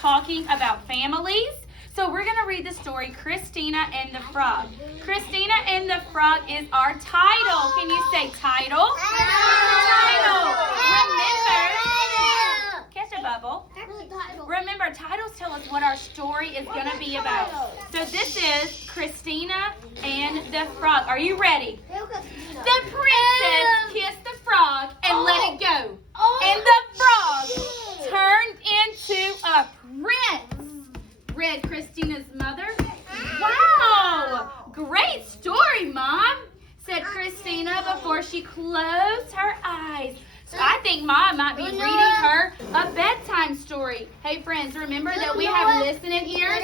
talking about families. So we're going to read the story, Christina and the Frog. Christina and the Frog is our title. Can you say title? Title. Remember, catch a bubble. Remember, titles tell us what our story is going to be about. So this is Christina and the Frog. Are you ready? The princess kissed the frog and let it go. And the frog turned into a prince, read Christina's mother. Wow! Great story, Mom, said Christina before she closed her eyes. So I think Mom might be reading her a bedtime story. Hey, friends, remember that we have listening ears?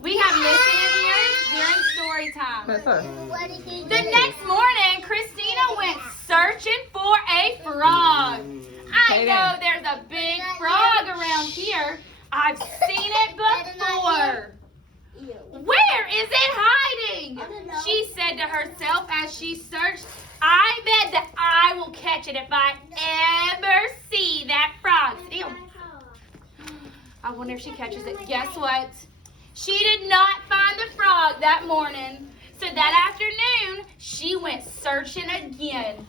We have listening ears during story time. The next morning, Christina went searching for a frog. I know there's a big frog around here. I've seen it before. Where is it hiding? She said to herself as she searched. I bet that I will catch it if I ever see that frog. Ew. I wonder if she catches it. Guess what? She did not find the frog that morning. So that afternoon, she went searching again.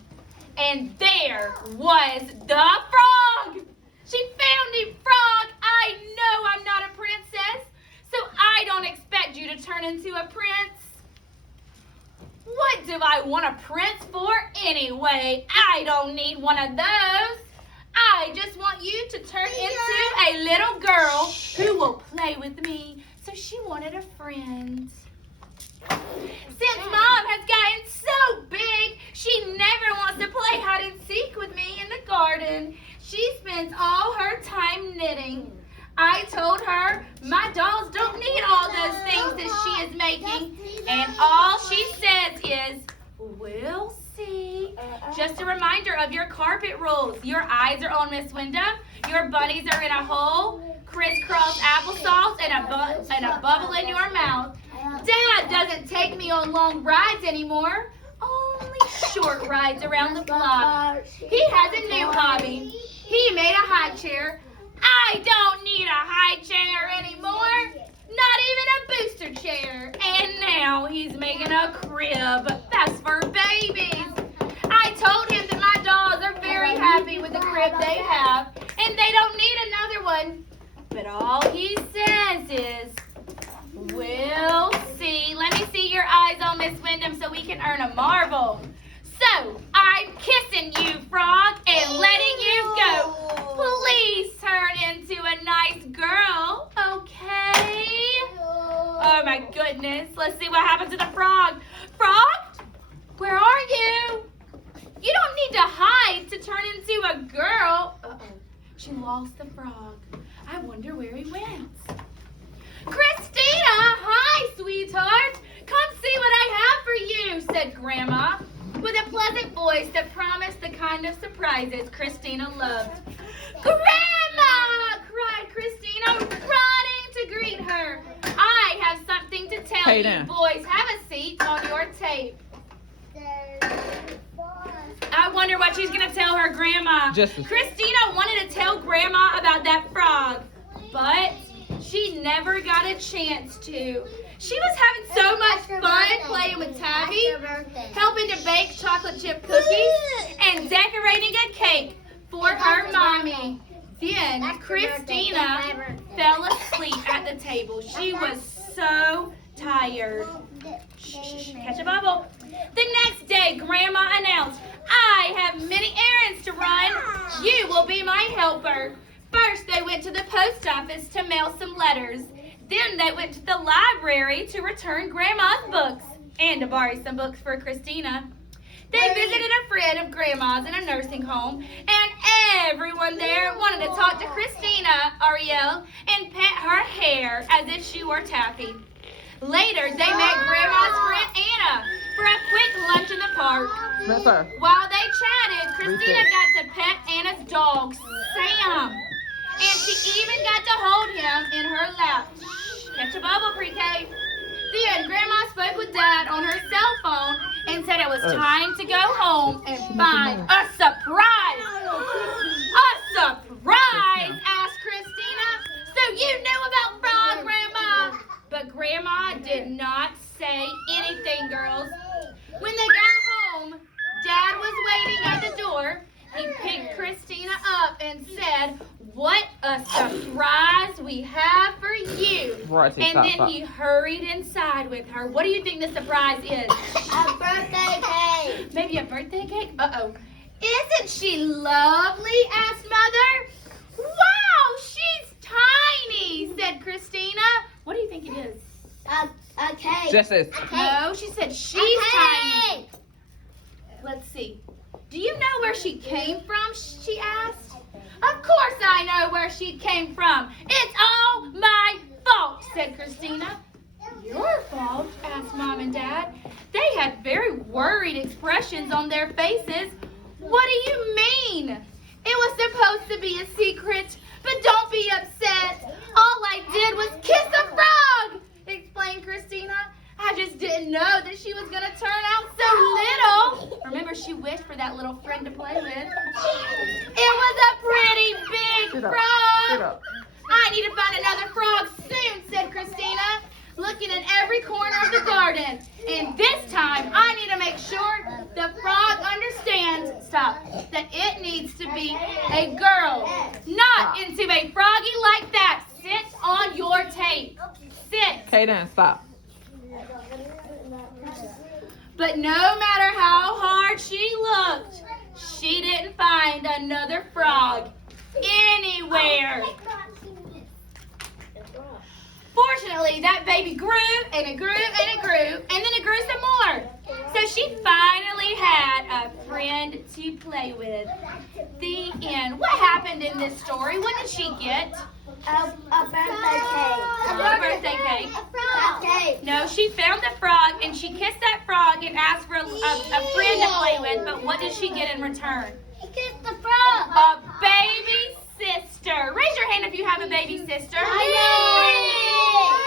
And there was the frog. She found him. Frog, I know I'm not a princess, so I don't expect you to turn into a prince. What do I want a prince for anyway? I don't need one of those. I just want you to turn into a little girl who will play with me. So she wanted a friend. Since Mom has gotten so big, she never wants to play hide and seek with me in the garden. She spends all her time knitting. I told her my dolls don't need all those things that she is making. And all she says is, we'll see. Just a reminder of your carpet rules. Your eyes are on Miss Wyndham. Your bunnies are in a hole. Crisscross applesauce and a bubble in your mouth. Dad doesn't take me on long rides anymore. Only short rides around the block. He has a new hobby. He made a high chair. I don't need a high chair anymore. Not even a booster chair. And now he's making a crib. That's for babies. I told him that my dolls are very happy with the crib they have. And they don't need another one. But all he says is, we'll see. Let me see your eyes on Miss Wyndham so we can earn a marble. So, I'm kissing you, Frog, and letting you go. Please turn into a nice girl, okay? Oh my goodness. Let's see what happens to the frog. Frog, where are you? You don't need to hide to turn into a girl. Uh-oh, she lost the frog. I wonder where he went. Christina, hi, sweetheart. Come see what I have for you, said Grandma, with a pleasant voice that promised the kind of surprises Christina loved. Grandma, cried Christina, running to greet her. I have something to tell you, boys. Have a seat on your tape. I wonder what she's going to tell her grandma. Christina wanted to tell Grandma about that frog, but she never got a chance to. She was having so much fun playing with Tabby, helping to bake chocolate chip cookies, and decorating a cake for her mommy. Then Christina fell asleep at the table. She was so tired. Shh, catch a bubble. The next day, Grandma announced, I have many errands to run. You will be my helper. First, they went to the post office to mail some letters. Then they went to the library to return Grandma's books and to borrow some books for Christina. They visited a friend of Grandma's in a nursing home, and everyone there wanted to talk to Christina, Ariel, and pet her hair as if she were Taffy. Later, they met Grandma's friend Anna for a quick lunch in the park. While they chatted, Christina got to pet Anna's dog, Sam. And she even got to hold him in her lap. Catch a bubble, Pre-K. Then Grandma spoke with Dad on her cell phone and said it was time to go home and find a surprise. A surprise, asked Christina. So you knew about Frog, Grandma? But Grandma did not say anything, girls. When they got home, Dad was waiting at the door. He picked Christina up and said, "What a surprise we have for you." And then he hurried inside with her. What do you think the surprise is? A birthday cake. Maybe a birthday cake? Uh-oh. Isn't she lovely? Asked Mother. Wow, she's tiny, said Christina. What do you think it is? A cake. Jesse's. No, she said she's tiny. Let's see. Do you know where she came from? She asked. Of course I know where she came from. It's all my fault, said Christina. Your fault? Asked Mom and Dad. They had very worried expressions on their faces. What do you mean? It was supposed to be a secret, but don't be upset. All I did was kiss a frog, explained Christina. I just didn't know that she was going to turn out so little. Remember, she wished for that little friend to play with. It was a pretty big frog. I need to find another frog soon, said Christina, looking in every corner of the garden. And this time, I need to make sure the frog understands, that it needs to be a girl, not into a froggy like that. Sit on your tape. Sit. Kaden, stop. But no matter how hard she looked, she didn't find another frog anywhere. Fortunately, that baby grew and it grew and it grew, and then it grew some more. So she finally had a friend to play with. The end. What happened in this story? What did she get? A birthday cake. A birthday cake. A frog. Cake. No, she found a frog and she kissed that frog and asked for a friend to play with. But what did she get in return? She kissed the frog. A baby sister. Raise your hand if you have a baby sister. I do.